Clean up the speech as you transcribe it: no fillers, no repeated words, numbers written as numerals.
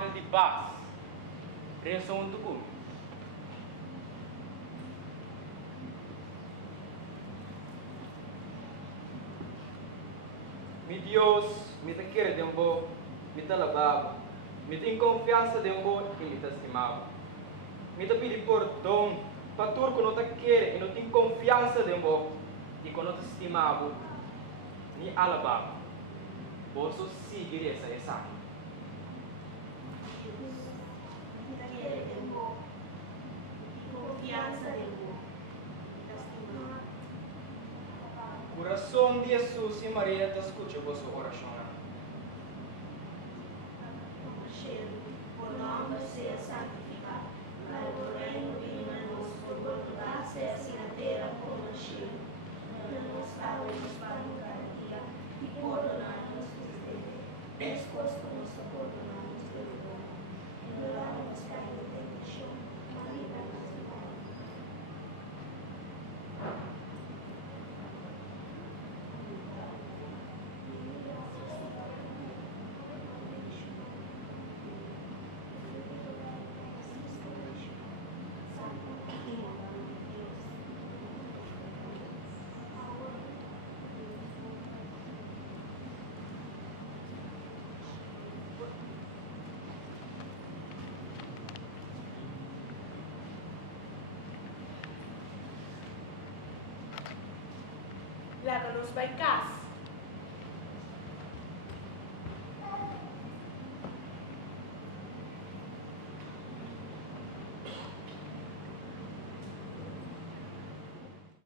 palavra de paz. Reação do cu. Mi Deus, me te quer de bo, me te lababo, me tem confiança de bo e me te estimava. Me te pedi perdão, para tudo que não te quer e não tem confiança de bo e que não te estimava, ni alababo. Posso seguir essa exame. Quiere tengo confianza en vos. Coração de Jesus e Maria te escuta a vossa oração. Por nombre sea santificado. O reino venha a nós, por vontade seja assim na terra como no cielo. Dá-nos hoje para cada dia e perdonar-nos os deveres, como nos perdonamos os devedores. E não nos caia em tentação, mas livra-nos do mal. Leva-nos para casa.